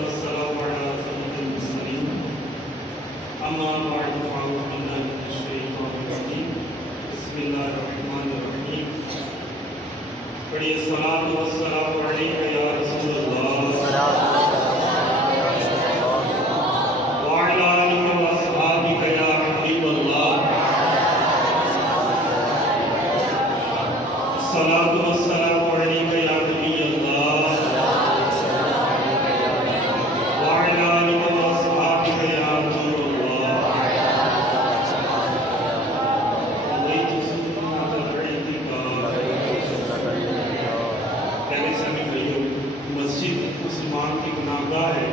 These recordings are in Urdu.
والسلام على سيد المرسلين أما بعد فأعوذ بالله من الشيطان الرجيم بسم الله الرحمن الرحيم پڑھیے الصلاۃ والسلام علیک یا رسول اللہ وعلی آلہ واصحابہ یا حبیب اللہ الصلاۃ والسلام علیک یا نبی اللہ وعلی آلہ واصحابہ یا رسول اللہ نویت سنت الاعتکاف۔ پیارے سامعین بھائیو، مسجد مسلمان کی گناہگاہ ہے،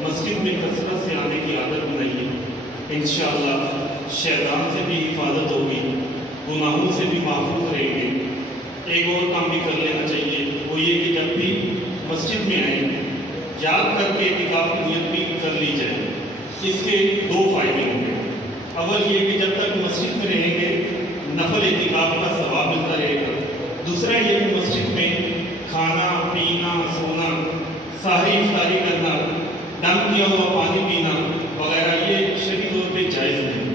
مسجد میں کثرت سے آنے کی عادت بنائیے، انشاءاللہ شیطان سے بھی حفاظت ہوگی، گناہوں سے بھی محفوظ رہیں گے۔ ایک اور کام بھی کر لینا چاہیے، وہ یہ کہ جب بھی مسجد میں آئیں یاد کر کے اعتکاف کی نیت بھی کر لی جائے۔ اس کے دو فائدے ہوں گے۔ اول یہ کہ جب تک مسجد میں رہیں گے نفل اعتکاف کا ثواب ملتا رہے گا۔ دوسرا یہ کہ مسجد میں کھانا پینا سونا سحری افطاری کرنا دم کیا ہوا پانی پینا وغیرہ یہ شرعی طور پہ جائز نہیں۔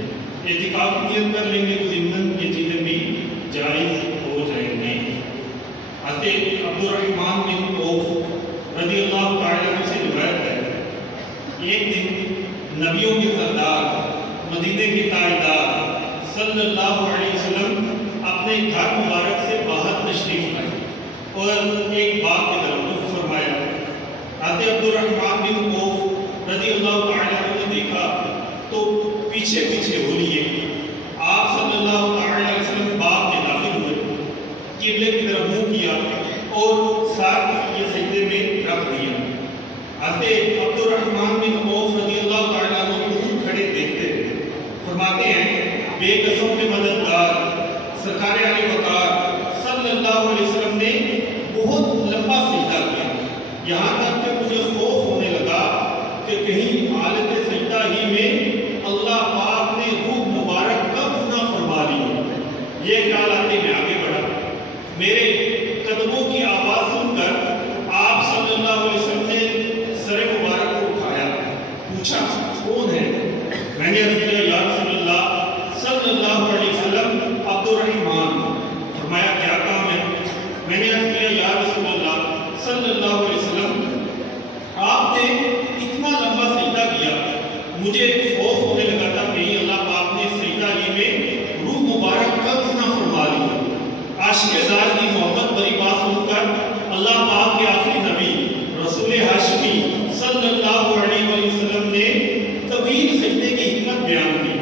اعتکاف کی نیت کر لیں گے تو ضمن یہ چیزیں بھی جائز ہو جائیں گے۔ حضرت عبدالرحمن بن عوف رضی اللہ تعالیٰ عنہ سے روایت ہے، ایک دن نبیوں کے سردار مدینے کے تاجدار صلی اللہ علیہ وسلم اپنے گھر مبارک سے باہر تشریف لائے اور ایک باغ کی طرف رخ فرمایا۔ حضرت عبدالرحمن بن عوف رضی اللہ تعالیٰ عنہ نے دیکھا تو پیچھے پیچھے ہو لیے آپ صلی اللہ علیہ وسلم باغ میں داخل ہوئے، قبلے کی طرف منہ کیا اور سر یہ سجدے میں رکھ دیا۔ حضرت عبدالرحمن بن عوف رضی اللہ تعالیٰ عنہ دور کھڑے دیکھتے رہے، فرماتے ہیں بے قسم کے مددگار سرکار علی وقار صلی اللہ علیہ وسلم نے بہت لمبا سجدہ کیا، یہاں تک کہ مجھے خوف ہونے لگا کہ کہیں حالت سجدہ ہی میں اللہ پاک نے روح مبارک کب نہ فرما لی۔ یہ خیال آتے میں آگے بڑھا، میرے قدموں کی آواز سن کر آپ صلی اللہ علیہ وسلم نے سر مبارک کو اٹھایا، پوچھا کون ہے؟ میں نے عرض کیا یا رسول اللہ صلی اللہ علیہ وسلم عبدالرحمن۔ فرمایا کیا کام ہے؟ میں نے عرض کیا یا رسول اللہ صلی اللہ علیہ وسلم آپ نے اتنا لمبا سجدہ کیا، مجھے خوف ہونے لگا تھا کہ اللہ پاک نے سجدہ ہی میں روح مبارک کب نہ فرما لی۔ عاشق ذات کی محبت بری بات سن کر اللہ پاک کے آخری نبی رسول ہاشمی صلی اللہ علیہ وسلم نے طویل سجدے کی حکمت بیان کی۔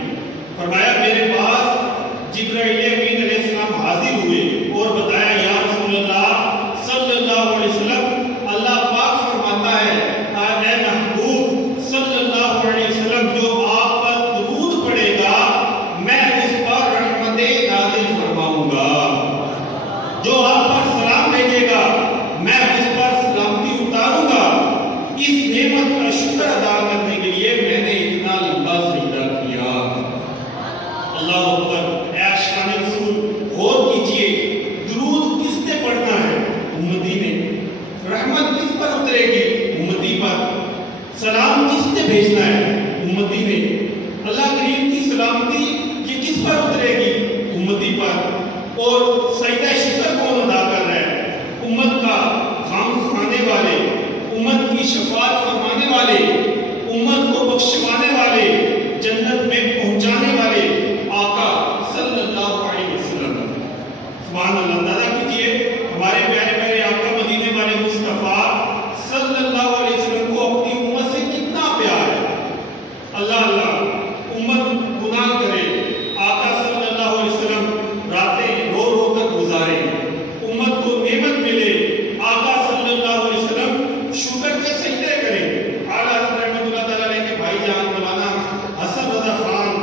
فرمایا میرے پاس جبرائیل امین علیہ السلام حاضر ہوئے اور بتایا یا رسول اللہ صلی اللہ علیہ وسلم اللہ پاک فرماتا ہے اے محبوب صلی اللہ علیہ وسلم جو آپ پر درود پڑھے گا میں اس پر رحمتیں نازل فرماؤں گا، جو آپ پر سلام بھیجے گا میں اس پر سلامتی اتاروں گا۔ اس نعمت کا شکر ادا کرنے کے لیے میں نے اتنا لمبا سجدہ کیا۔ اللہ اکبر۔ اے عاشقان رسول غور کیجئے، درود کس نے پڑھنا ہے؟ امتی نے۔ رحمت کس پر اترے گی؟ امتی پر۔ سلام کس نے بھیجنا ہے؟ امتی نے۔ اللہ کریم کی سلامتی یہ کس پر اترے گی؟ امتی پر۔ اور سجدہ شکر کون ادا کر رہا ہے؟ امت کا غم کھانے والے، امت کی شفاعت فرمانے والے، امت کو بخشوانے والے، جنت میں پہنچانے والے آقا صلی اللہ علیہ وسلم۔ سبحان اللہ۔ اندازہ کیجئے ہمارے پیارے پیارے آقا مدینے والے مصطفیٰ صلی اللہ علیہ وسلم کو اپنی امت سے کتنا پیار ہے۔ اللہ اللہ، امت گناہ کرے، آقا صلی اللہ علیہ وسلم راتیں رو رو کر گزارے، امت کو نعمت ملے، آقا صلی اللہ علیہ وسلم شکر کے سجدے کریں۔ اعلیٰ حضرت رحمۃ اللہ تعالیٰ علیہ کے بھائی جان مولانا حسن رضا خان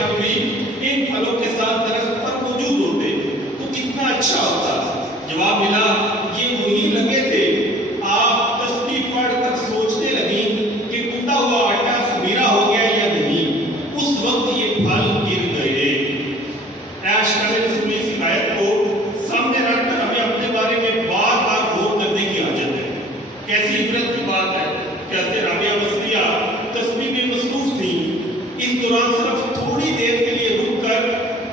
پھل بھی ان پھلوں کے ساتھ درخت پر موجود ہوتے تو کتنا اچھا ہوتا۔ جواب ملا یہ وہی لگے تھے۔ آپ تسبیح پڑھ کر سوچنے لگیں کہ گندا ہوا آٹا خمیرہ ہو گیا یا نہیں، اس وقت یہ پھل گر گئے۔ عائشہ نے اس آیت کو سامنے رکھ کر ہمیں اپنے بارے میں بار بار غور کرنے کی حاجت ہے۔ کیسی عبرت کی بات ہے کہ حضرت رابعہ بصریہ تسبیح میں مصروف تھیں، اس دوران صرف تھوڑی دیر کے لیے رک کر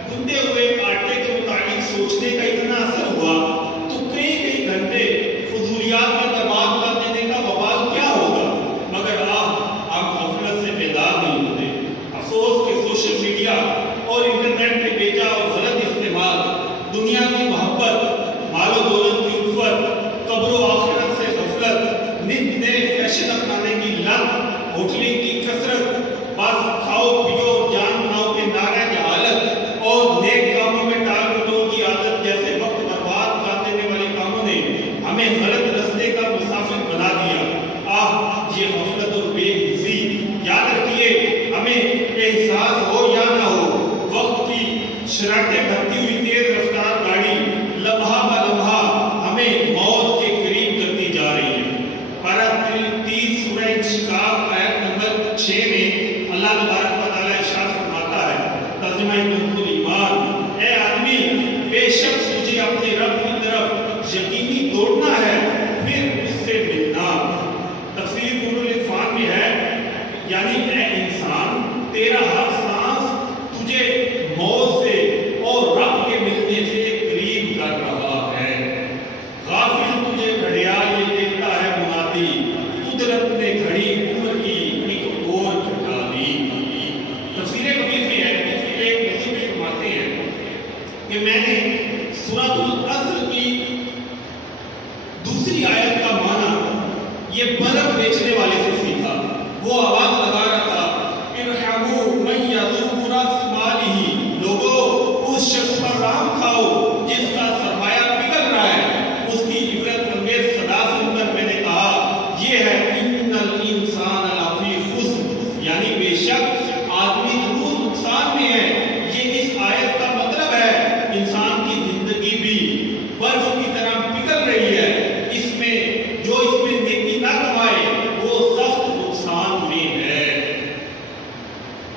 گندے ہوئے آٹے کے متعلق سوچنے کا اتنا اثر ہوا تو کئی گھنٹے فضولیات میں برباد کر دینے کا وبال کیا ہوگا، مگر ہم غفلت سے بیدار نہیں ہوتے۔ افسوس کہ سوشل میڈیا اور انٹرنیٹ کے بیجا اور غلط استعمال، دنیا کی محبت، مال و دولت کی الفت، قبر و آخرت سے غفلت، نئے فیشن اپنانے کی لت، ہوٹلنگ کی کثرت، بس کھاؤ پیو جان بناؤ کے نعرہ جہالت اور نیک کاموں میں ٹال مٹول کی عادت جیسے وقت برباد کر دینے والے کاموں نے ہمیں غلط رستے کا مسافر بنا دیا۔ یہ غفلت اور بے حسی، یاد رکھیے ہمیں احساس ہو یا نہ ہو، وقت کی شراکتیں بھرتی ہوئی تیز رفتار گاڑی لمحہ بہ لمحہ ہمیں موت کے قریب کرتی جا رہی ہے۔ پارہ 30 سورہ انشقاق آیت نمبر 6 میں اللہ تبارک و تعالیٰ ارشاد فرماتا ہے، ترجمہ کنز ایمان، اے آدمی بے شک تجھے اپنے رب کی طرف یقینی دوڑنا ہے، پھر اس سے ملنا۔ تفسیر نور العرفان میں ہے، یعنی اے انسان تیرا ہر سانس تجھے موت سے اور رب کے ملنے سے قریب کر رہا ہے۔ غافل تجھے گھڑیال یہ دیکھتا ہے منادی، قدرت نے گھڑی عمر کی ایک اور گھٹا دی۔ تفسیر کبیر میں ہے، ایک مزید میں فرماتے ہیں کہ میں نے سورۃ العصر کی دوسری آیت کا معنی یہ برف بیچنے والے سے سیکھا۔ وہ آواز لگا رہا تھا، ارحموا من یذوق راس مالہ، لوگو اس شخص پر رحم کھاؤ جس کا سرمایہ بگڑ رہا ہے۔ اس کی عبرت انگیز صدا سن کر میں نے کہا یہ ہے ان الانسان لفی خسر، یعنی بے شک آدمی ضرور نقصان میں ہے۔ یہ اس آیت کا مطلب ہے انسان کی زندگی بھی برف کی طرح پگھل رہی ہے، اس میں نیکی نہ کمائے وہ سخت نقصان میں ہے۔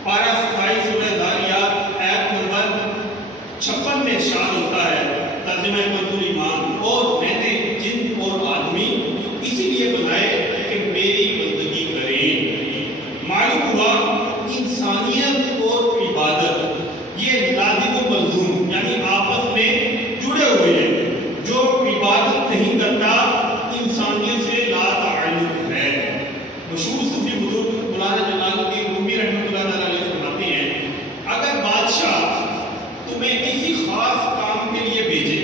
پارہ 27 سورہ ذاریات آیت نمبر 56 میں ارشاد ہوتا ہے، ترجمہ کنز ایمان، اور میں نے جن اور آدمی اسی لیے بنائے کہ میری بندگی کریں۔ معلوم ہوا انسانیت اور عبادت یہ لازم و ملزوم، یعنی آپس میں جڑے ہوئے ہیں۔ جو عبادت نہیں کرتا انسانیت سے لا تعلق ہے۔ مشہور صوفی بزرگ مولانا جلال الدین رومی رحمۃ اللہ علیہ فرماتے ہیں، اگر بادشاہ تمہیں کسی خاص کام کے لیے بھیجے،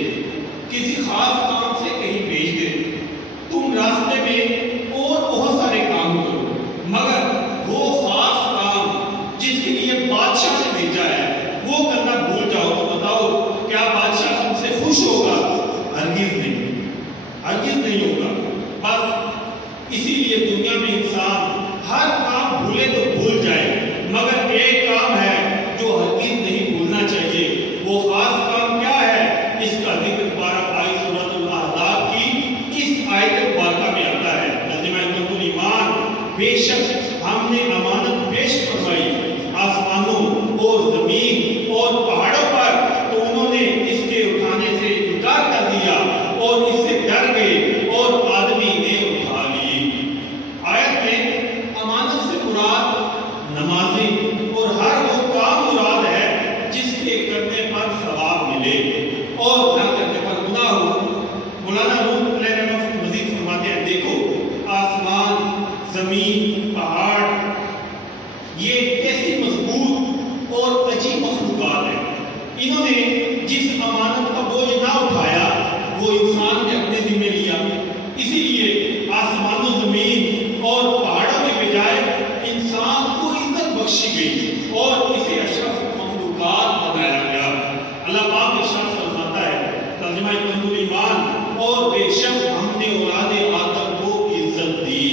کسی خاص کام سے کہیں بھیج دے، تم راستے میں اور بہت سارے کام کرو، مگر وہ خاص کام جس کے لیے بادشاہ نے بھیجا ہے وہ کرنا بھول جاؤ، تو بتاؤ کیا بادشاہ تم سے خوش ہوگا؟ ہرگز نہیں ہوگا۔ بس اسی لیے دنیا میں انسان ہر کام بھولے تو بھول جائے، مگر ایک کام ہے جو ہرگز نہیں بھولنا چاہیے۔ وہ خاص کام کیا ہے؟ اس کا ذکر پارہ 22 سورۃ الاحزاب کی اس آیت مبارکہ میں آتا ہے، ترجمہ کنز ایمان، بے شک ہم نے امانت پیش فرمائی آسمانوں اور زمین اور پہاڑوں پر، تو انہوں نے اس کے اٹھانے سے انکار کر دیا اور اس سے ڈر گئے اور آدمی نے اٹھا لی۔ آیت میں امانت سے مراد نمازی اور ہر وہ کام مراد ہے جس کے کرنے پر ثواب ملے اور نہ کرنے پر گناہ ہو۔ مولانا روم علیہ رحمۃ مزید فرماتے ہیں، دیکھو آسمان، زمین، پہاڑ، یہ کیسی مضبوط اور عجیب مخلوقات ہیں۔ انہوں نے جس امانت کا بوجھ نہ اٹھایا وہ انسان نے اپنے ذمہ لیا، اسی لیے آسمان و زمین اور پہاڑوں کے بجائے انسان کو عزت بخشی گئی اور اسے اشرف مخلوقات بنایا گیا۔ اللہ پاک ارشاد فرماتا ہے، ترجمہ کنز ایمان، اور بے شک ہم نے اولاد آدم کو عزت دی۔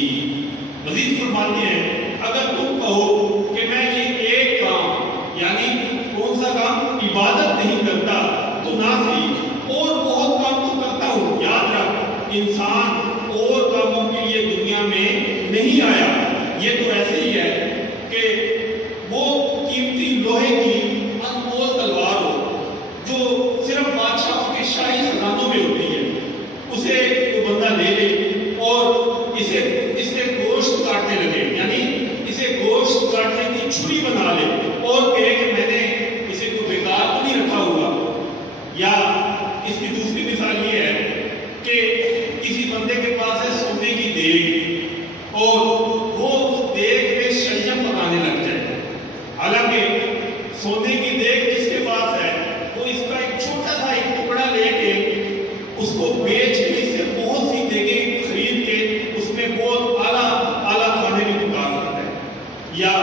مزید فرماتے ہیں، اگر تم کہو کہ میں یہ ایک کام یعنی عبادت نہیں کرتا تو نہ صحیح اور بہت کام تو کرتا ہوں. یاد رکھ انسان اور کاموں کے لیے دنیا میں نہیں آیا. یہ تو ایسے ہی ہے کہ وہ قیمتی لوہے کی انمول تلوار ہو جو صرف بادشاہوں کے شاہی خزانوں میں ہوتی ہے، اسے وہ بندہ لے لے اور اس سے گوشت کاٹنے لگے، یعنی اسے گوشت کاٹنے کی چھری بنا لے اور کہے کہ میں نے اسے کوئی بیکار تو نہیں رکھا ہوا. یا اس کی دوسری مثال یہ ہے کہ کسی بندے کے پاس ہے سونے کی دیگ اور وہ اس دیگ میں شلجم پکانے لگ جائے. حالانکہ سونے کی دیگ جس کے پاس ہے وہ اس کا ایک چھوٹا سا ایک ٹکڑا لے کے اس کو بیچ کے اس سے بہت سی دیگیں خرید کے اس میں بہت اعلیٰ کھانے میں پکا سکتا ہے. یا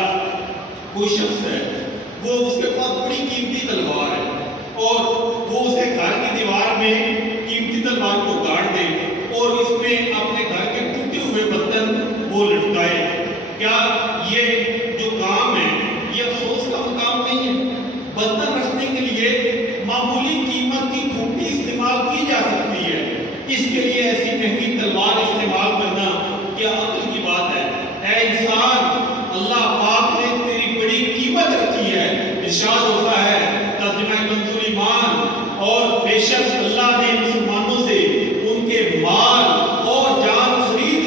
کوئی شخص ہے وہ اس کے پاس بڑی قیمتی تلوار ہے اور وہ اسے گھر کی دیوار میں قیمتی تلوار کو گاڑ دے اور اس میں اپنے گھر کے ٹوٹے ہوئے برتن وہ لٹکائے. کیا یہ جو کام ہے یہ افسوس کا مقام نہیں ہے؟ برتن رکھنے کے لیے معمولی قیمت کی کھوٹی استعمال کی جا سکتی ہے، اس کے لیے ایسی مہنگی تلوار استعمال کرنا کیا عقل کی بات ہے؟ اے انسان، اللہ پاک نے تیری بڑی قیمت رکھی ہے. ارشاد ہوتا ہے ترجمہ کنزُ ایمان، اور بے شک اللہ نے مسلمانوں سے ان کے مال اور جان خرید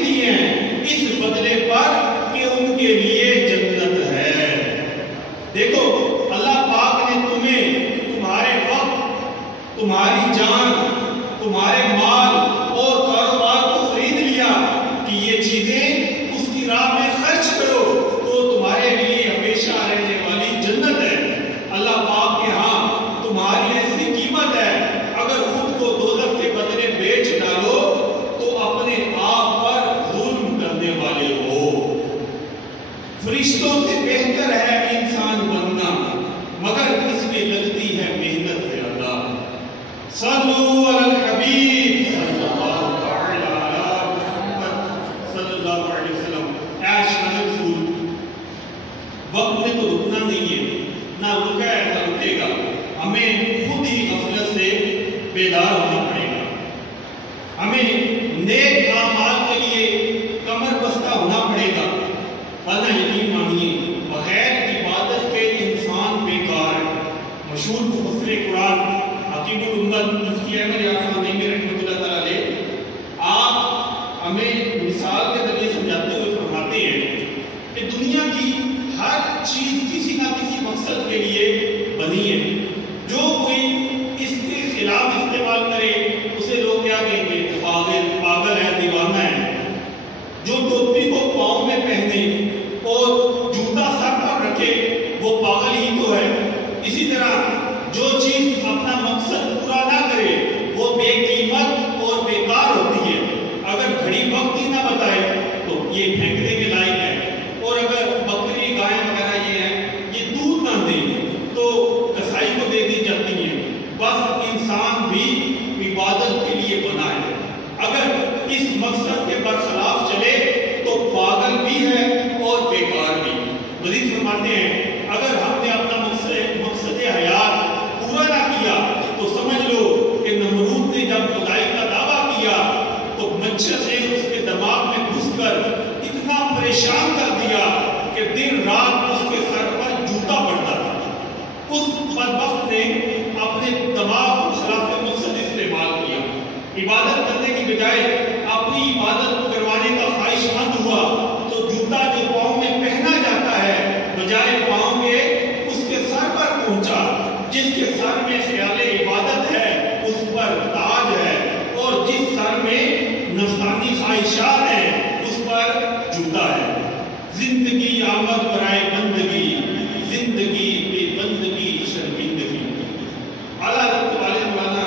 لیے ہیں اس بدلے پر کہ ان کے لیے جنت ہے. دیکھو اللہ پاک نے تمہیں تمہارے وقت، تمہاری جان، تمہارے مال اور کاروبار کو خرید لیا کہ یہ چیزیں اس کی راہ میں خرچ کرو تو تمہارے لیے ہمیشہ رہنے والی جنت ہے. اللہ پاک کے ہاں تمہاری ایسی قیمت ہے، اگر خود کو دوزخ کے بدلے بیچ ڈالو تو اپنے آپ پر ظلم کرنے والے ہو. فرشتوں سے بہتر ہے انسان بننا، مگر اس میں لگتی ہے محنت زیادہ. صلو علی الحبیب صلی اللہ تعالی علی محمد صلی اللہ علیہ وسلم. وقت نے تو رکنا نہیں ہے، نہ رکا ہے نہ رکے گا. ہمیں خود ہی غفلت سے بیدار ہونا پڑے گا. ہمیں نیک اعمال کے لیے کمر بستہ ہونا پڑے گا، ورنہ یقین مانیے بغیر عبادت کے انسان بیکار ہے. مشہور مفسر قرآن حکیم الامت مفتی احمد یاسین نعیمی رحمۃ اللہ تعالیٰ علیہ، آپ ہمیں مثال کے ذریعے سمجھاتے ہوئے فرماتے ہیں کہ دنیا کی ہر چیز کسی نہ کسی مقصد کے لیے بنی ہے. جو کوئی اس کے خلاف استعمال کرے اسے لوگ کیا کہیں گے؟ پاگل ہے، دیوانہ ہے. جو ٹوپی کو پاؤں میں پہنے اور جوتا سر پر رکھے وہ پاگل ہی تو ہے. اسی طرح جو چیز اپنا مقصد پورا نہ کرے وہ بے قیمت اور بیکار ہوتی ہے. اگر گھڑی وقت ہی نہ بتائے تو یہ پھینکنے کے لائق ہے، اور اگر بکری گائے وغیرہ یہ ہے یہ دودھ نہ دے تو کسائی کو دے دی جاتی ہے. بس انسان بھی عبادت کے لیے بنا ہے، اگر اس مقصد کے برخلاف چلے تو پاگل بھی ہے اور بیکار بھی. مزید فرماتے ہیں اگر ہم نے اپنا مقصد حیات پورا نہ کیا تو سمجھ لو کہ نمرود نے جب خدائی کا دعویٰ کیا تو مچھر نے اس کے دماغ میں گھس کر اتنا پریشان کر دیا کہ دن رات اس کے سر پر جوتا پڑتا تھا. اس بدبخت نے اپنے دماغ کو خلاف مقصد استعمال کیا. عبادت کرنے کی بجائے اپنی عبادت کروانے کا خواہش مند ہوا تو جوتا جو پاؤں میں پہنا جاتا ہے بجائے پاؤں کے اس کے سر پر پہنچا. جس کے سر میں خیال عبادت ہے اس پر تاج ہے، اور جس سر میں نفسانی خواہشات ہیں اس پر جوتا ہے. زندگی آمد برائے بندگی، زندگی بے بندگی شرمندگی. اعلیٰ حضرت والد مولانا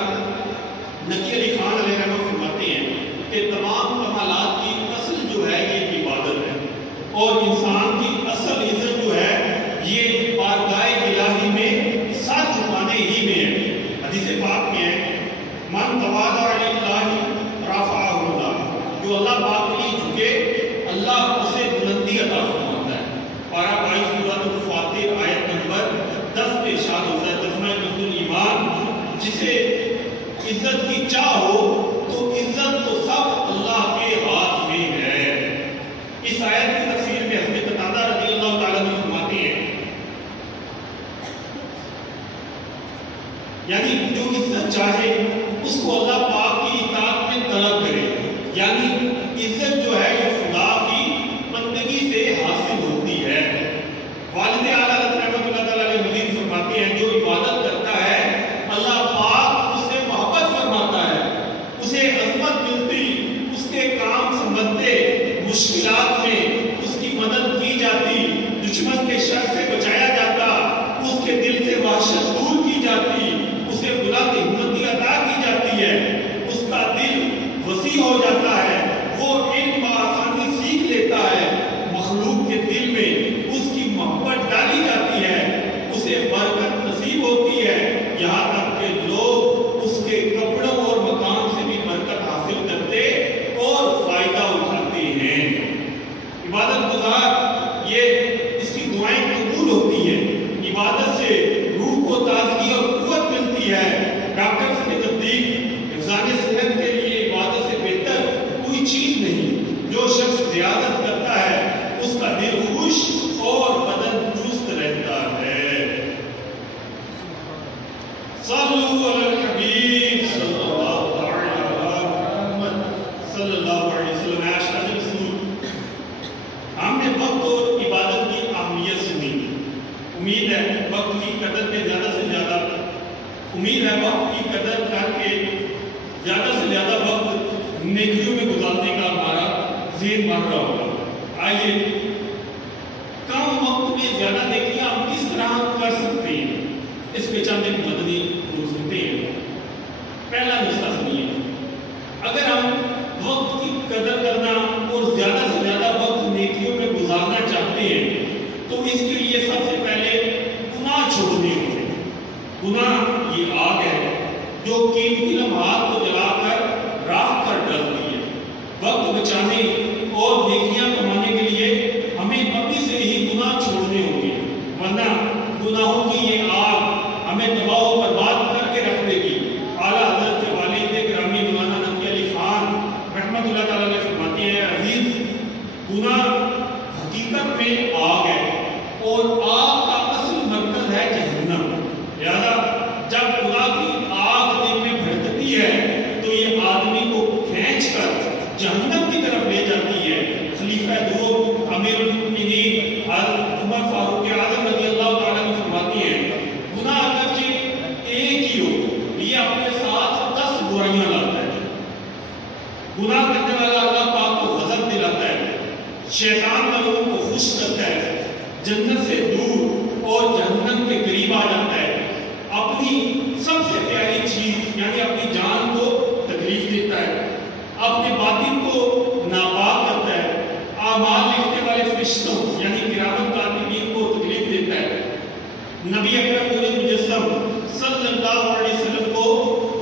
نقی علی خان علیہ رحمۃ فرماتے ہیں کہ تمام کمالات کی اصل جو ہے یہ عبادت ہے، اور انسان کی اصل عزت جو ہے یہ بارگاہ الہی میں سر جھکانے ہی میں ہے. حدیث پاک میں ہے من تواضع للہ رفعہ اللہ، جو اللہ پاک کے لیے جھکے اللہ اسے بلندی عطا فرماتا ہے. پارہ 22 سورۃ الفاتر آیت نمبر سے عزت کی چاہ ہو تو عزت تو سب اللہ کے ہاتھ میں ہے۔ اس آیت کی تفسیر میں حضرت قتادہ رضی اللہ تعالیٰ عنہ فرماتے ہیں، یعنی جو عزت چاہے اس کو اللہ پاک کی اطاعت میں طلب کرے، یعنی عزت جو ہے وہ خدا کی بندگی سے حاصل ہوتی ہے۔ والد اعلیٰ رحمۃ اللہ تعالیٰ علیہ مزید فرماتے ہیں، جو عبادت کرتا ہے اللہ پاک اس سے محبت فرماتا ہے، اسے عظمت ملتی، اس کے کام سمجھتے، مشکلات میں اس کی مدد کی جاتی، دشمن کے شر سے بچایا جاتا، اس کے دل سے وحشت دور کی جاتی، اسے خدا کی ہمتی عطا کی جاتی ہے، اس کا دل وسیع ہو جاتا ہے، وہ علم بآسانی سیکھ لیتا ہے، مخلوق کے دل میں اس کی محبت ڈالی جاتی ہے، اسے برکت نصیب ہوتی ہے، یہاں تک کہ لوگ اس کے کپڑوں اور مکان سے بھی برکت حاصل کرتے اور فائدہ اٹھاتے ہیں۔ عبادت گزار یہ اس کی دعائیں قبول ہوتی ہیں، عبادت سے روح کو تازگی اور قوت ملتی ہے۔ ڈاکٹر کے نزدیک حفظان صحت کے لیے عبادت سے بہتر کوئی چیز نہیں۔ جو شخص زیادت کرتا ہے اس کا دل خوش اور بدن چست رہتا ہے۔ صلو علی الحبیب صلی اللہ علیہ محمد صلی اللہ علیہ وسلم۔ عاشقان رسول، ہم نے وقت اور عبادت کی اہمیت سنی، امید ہے وقت کی قدر میں زیادہ سے زیادہ، امید ہے وقت کی قدر کر کے زیادہ سے زیادہ وقت نیکیوں میں گزارنے کا ہمارا ذہن بن رہا ہوگا۔ آئیے کم وقت میں زیادہ نیکیاں ہم کس طرح کر سکتے ہیں، اس پہ چند ایک مدنی سنتے ہیں۔ پہلا نسخہ سنیے، اگر ہم وقت کی قدر کرنا اور زیادہ سے زیادہ وقت نیکیوں میں گزارنا چاہتے ہیں تو اس کے لیے سب سے پہلے گناہ چھوڑنے ہوں۔ گناہ یہ آگ ہے جو قیمتی لمحات کو جلا کر راکھ کر ڈالتی ہے۔ وقت بچانے اور نیکیاں کمانے کے لیے ہمیں ابھی سے ہی گناہ چھوڑنے ہوں گے، ورنہ گناہوں کی یہ آگ ہمیں تباہ و برباد کر کے رکھ دے گی۔ اعلیٰ حضرت کے والد گرامی مولانا نقی علی خان رحمۃ اللہ تعالیٰ علیہ فرماتے ہیں، عزیز گناہ حقیقت میں آگ ہے اور آگ کا اصل مرکز ہے جہنم۔ لہذا جب گناہ کی آگ دل میں بھڑکتی ہے تو یہ آدمی کو کھینچ کر جہنم کی طرف لے جاتی ہے۔ خلیفہ دو امیر المؤمنین عمر فاروق اعظم رضی اللہ تعالیٰ عنہ فرماتے ہیں، گناہ اگرچہ ایک ہی ہو یہ اپنے ساتھ 10 برائیاں لاتا ہے۔ گناہ کرنے والا اللہ پاک کو غضب دلاتا ہے، شیطان لوگوں کو خوش کرتا ہے، جنت سے دور اور جہنم کے قریب آ جاتا ہے، اپنی سب سے پیاری چیز یعنی اپنی جان کو تکلیف دیتا ہے، اپنے باطن کو ناپاک کرتا ہے، اعمال لکھنے والے فرشتوں یعنی کرام کاتبین کو تکلیف دیتا ہے۔ نبی اکرم مجسم صلی اللہ علیہ وسلم کو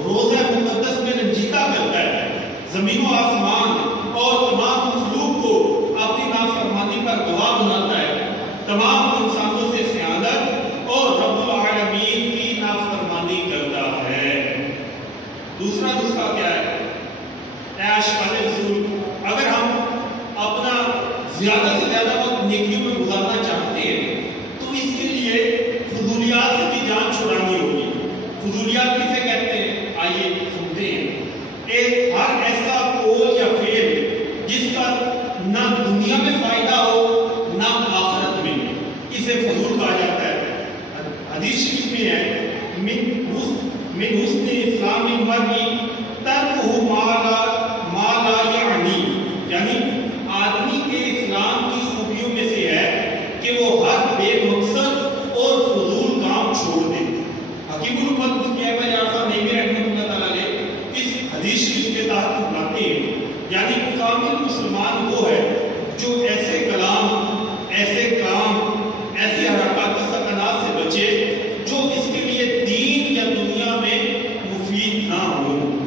روزہ مقدس میں رنجیدہ کرتا ہے، زمین و آسمان اور تمام مخلوق کو اپنی نافرمانی پر گواہ بناتا ہے، تمام انسانوں سے سیادت اور رب العالمین کی نافرمانی کرتا ہے۔ دوسرا نسخہ کیا ہے؟ اے عاشقان رسول، اگر ہم اپنا زیادہ سے زیادہ وقت نیکیوں میں گزارنا چاہتے ہیں تو اس کے لیے فضولیات سے بھی جان چھڑانی ہوگی۔ فضولیات کسے کہتے ہیں؟ آئیے سنتے ہیں۔ ہر ایسا قول یا فعل جس کا نہ دنیا میں فائدہ ہو نہ آخرت میں، اسے فضول کہا جاتا ہے۔ حدیث شریف میں ہے، من حسن اسلام المرء ترکہ ما لا یعنی، یعنی آدمی کے اسلام کی خوبیوں میں سے ہے کہ وہ ہر بے مقصد اور فضول کام چھوڑ دے۔ حکیم الامت مفتی احمد یار صاحب نعیمی رحمۃ اللہ تعالیٰ علیہ اس حدیث شریف کے تحت فرماتے ہیں، یعنی کامل مسلمان وہ ہے جو ایسے کلام، ایسے کام، ایسے حرکات و سکنات سے بچے جو اس کے لیے دین یا دنیا میں مفید نہ ہوں۔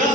10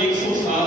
107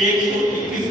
121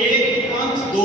1-5-2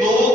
2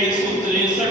163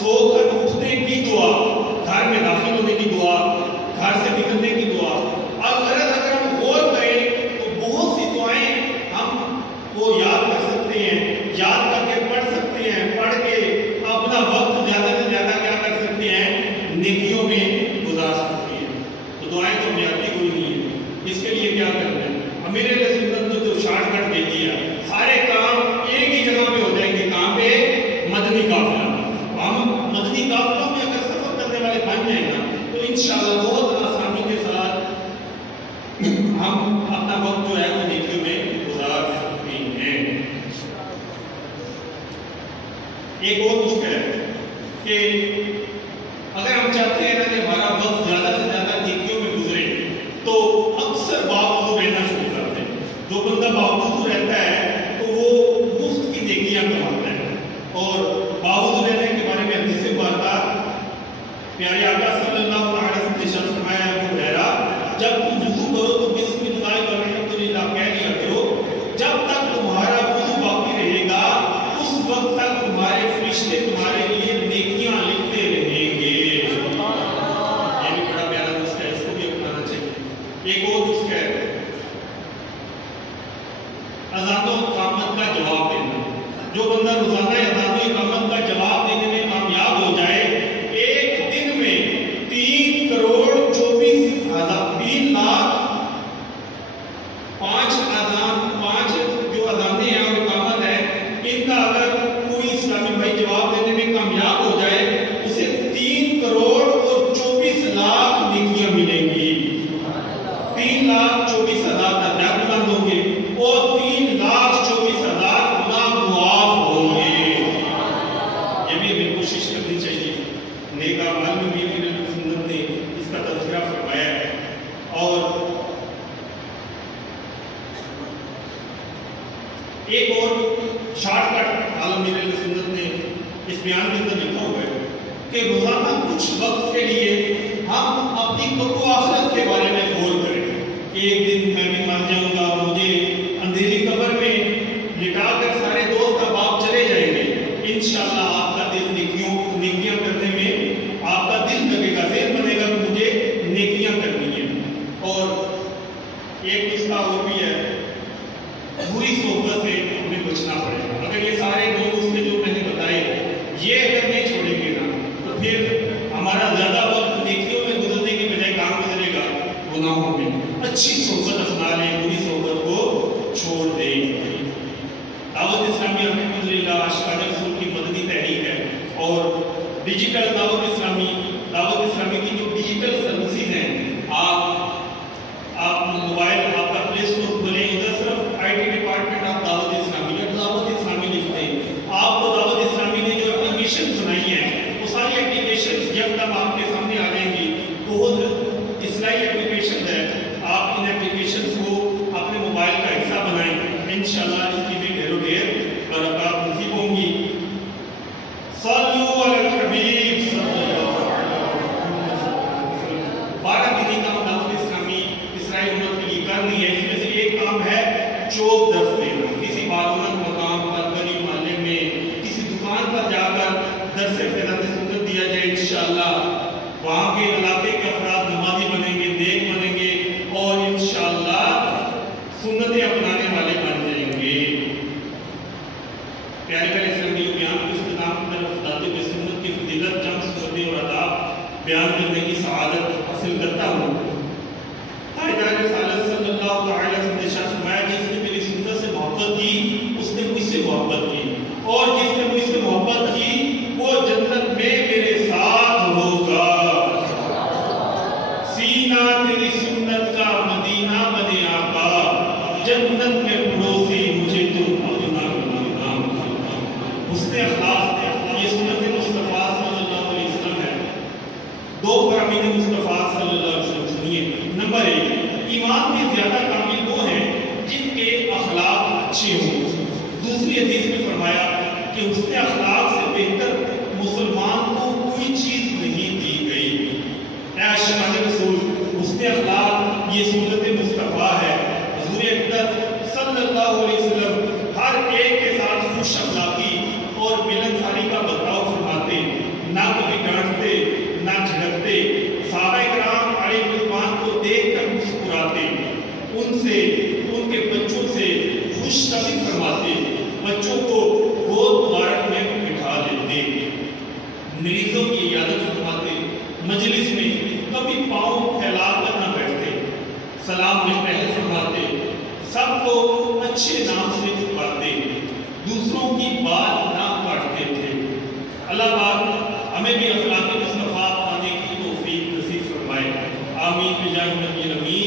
سو کر اٹھنے کی دعا، گھر میں داخل ہونے کی دعا، گھر سے نکلنے کی دعا. اگر ہم غور کریں تو بہت سی دعائیں ہم وہ یاد کر سکتے ہیں، یاد کر کے پڑھ سکتے ہیں، پڑھ کے اپنا وقت زیادہ سے زیادہ کیا کر سکتے ہیں، نیکیوں میں گزار سکتے ہیں. تو دعائیں تو میادی کوئی نہیں ہے. اس کے لیے کیا کرنا ہے؟ امیر اہل سنت نے تو شارٹ کٹ دے دیا، سارے کام ایک ہی جگہ پہ ہو جائیں گے. کہاں پہ؟ مدنی قافلہ. ہم مدنی قافلوں میں اگر سفر کرنے والے بن جائیں گا تو انشاءاللہ بہت آسانی کے ساتھ ہم اپنا وقت جو ہے وہ نیکیوں میں گزار سکتے ہیں. ایک اور نسخہ ہے کہ اگر ہم چاہتے ہیں کہ ہمارا وقت زیادہ سے زیادہ نیکیوں میں گزرے تو اکثر باوضو رہنا شروع کرتے ہیں. جو بندہ باوضو رہتا ہے تو وہ مفت کی نیکیاں کماتا ہے. اور باوضو رہنے کے بارے میں حدیث مبارکہ پیارے آقا صلی اللہ علیہ وسلم نے شرط فرمایا ہے، ابو ہریرہ جب تم وضو کرو تو بسم اللہ والحمدللہ کہہ لیا کرو. جب تک تمہارا وضو باقی رہے گا اس وقت تک تمہارے فرشتے تمہارے لیے نیکیاں لکھتے رہیں گے. یہ بھی بڑا پیارا نسخہ ہے، اس کو بھی اپنانا چاہیے. ایک اور نسخہ ہے اذان و اقامت کا جواب دینا. جو بندہ روزانہ اذان و اقامت کا جواب دینے میں کامیاب ہو جائے، ایک دن میں 3 کروڑ 24 لاکھ 5 جو اذانیں ہیں اور اقامت ہے، ان کا اگر کوئی اسلامی بھائی جواب دینے میں کامیاب ہو جائے اسے 3 کروڑ اور 24 لاکھ نیکیاں ملیں گی. 3,24,000 درجات بلند ہوں گے اور 3,24,000 گناہ معاف ہوں گے. یہ بھی ہمیں کوشش کرنی چاہیے. نیک اعمال میں بھی امیر اہل سنت نے اس کا تذکرہ فرمایا ہے. اور ایک اور شارٹ کٹ امیر اہل سنت نے اس بیان کے اندر لکھا ہوا ہے کہ روزانہ کچھ وقت کے لیے ہم اپنی قبر و آخرت کے بارے میں غور کریں. ایک دن میں بھی مر جاؤں گا، مجھے اندھیری قبر میں لٹا کر سارے دوست احباب چلے جائیں گے. انشاءاللہ آپ کا دل نیکیاں کرنے میں آپ کا دل لگے گا، ذہن بنے گا کہ مجھے نیکیاں کرنی ہیں. اور ایک نسخہ اور بھی ہے، بری صحبت سے ہمیں بچنا پڑے گا. اگر یہ سارے لوگ اس کے جو میں نے بتائے یہ اگر نہیں چھوڑیں گے نا تو پھر ہمارا زیادہ وقت نیکیوں میں گزرنے کے بجائے کام گزرے گا گناہوں میں. اچھی صحبت اپنا لیں، بری صحبت کو چھوڑ دیں. دعوت اسلامی الحمدللہ عاشقان رسول کی مدنی تحریک ہے اور ڈیجیٹل دعوت اسلامی کی جو ڈیجیٹل سروسز ہیں، آپ موبائل آپ کا پلے اسٹور کھولیں، ادھر صرف آئی ٹی ڈپارٹمنٹ آپ دعوت اسلامی یا دعوت اسلامی لکھتے ہیں. آپ کو دعوت اسلامی نے جو اپلیکیشن بنائی ہیں وہ ساری اپلیکیشن یکدم آپ کے سامنے آ جائیں گی. بہت اصلاحی اپلیکیشن ہے. آپ ان اپلیکیشن کو اپنے موبائل کا حصہ بنائیں. انشاءاللہ اس کی بھی ڈھیر و ڈھیر برکات نصیب ہوں گی. صلو علی الحبیب صلی اللہ علیہ وسلم. 12 دنی کا دعوت اسلامی اسرائیل امت کے لیے کر لی ہے. اس میں سے ایک کام ہے چوک درس دینا. کسی بارونت مقام پر، گلی محلے میں، کسی دکان پر جا کر درس فضیلت سنت دیا جائے. انشاءاللہ وہاں کے علاقے کے افراد نمازی بنیں گے، نیک بنیں گے اور انشاءاللہ سنتیں اپنانے والے بن جائیں گے. پیارے پیارے اسلامی بیان کو اختتام کی طرف لاتے ہوئے سنت کی فضیلت، جنگ سنتیں اور آداب بیان کرنے کی سعادت حاصل کرتا ہوں. تاجدار رسالت صلی اللہ علیہ وسلم نے ارشاد فرمایا کہ جس نے میری سنت سے محبت کی اس نے مجھ سے محبت کی، اور جس نے مجھ سے محبت کی وہ جنت میں میرے ساتھ ہوگا. سینہ تیری سنت کا مدینہ بنے آقا، جنت میں پڑوسی مجھے تو اپنا بنانا. حسن اخلاق یہ سنت مصطفیٰ صلی اللہ علیہ وسلم ہے. 2 فرامین مصطفیٰ صلی اللہ علیہ وسلم سنیے. نمبر 1، ایمان کے زیادہ کامل وہ ہے مریضوں کی عیادت فرماتے، مجلس میں کبھی پاؤں پھیلا کر نہ بیٹھتے، سلام میں پہل فرماتے، سب کو اچھے نام سے پکارتے، دوسروں کی بات نہ کاٹتے تھے۔ اللہ پاک ہمیں بھی اخلاق مصطفیٰ پانے کی توفیق نصیب فرمائے، آمین بجاہ نبی الامین۔